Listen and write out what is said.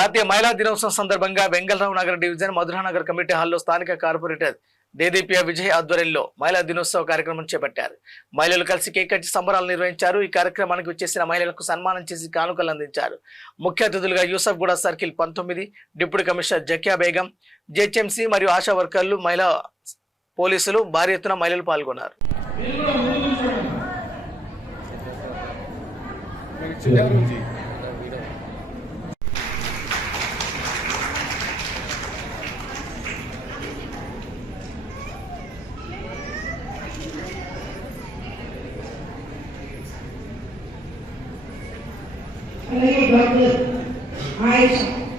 జాతీయ మహిళా దినోత్సవం సందర్భంగా వెంగళరావు నగర్ డివిజన్ మధురానగర్ కమిటీ హాల్లో స్థానిక కార్పొరేటర్ దేదీప్య విజయ్ ఆధ్వర్యంలో మహిళా దినోత్సవ కార్యక్రమం చేపట్టారు. మహిళలు కలిసి కేక్ కట్టి సంబరాలు నిర్వహించారు. ఈ కార్యక్రమానికి వచ్చేసిన మహిళలకు సన్మానం చేసి కానుకలు అందించారు. ముఖ్య అతిథులుగా Yousufguda circle 19 deputy commissioner Zakia Begum, GHMC మరియు ఆశా వర్కర్లు, మహిళా పోలీసులు భారీ ఎత్తున మహిళలు పాల్గొన్నారు. Aisha.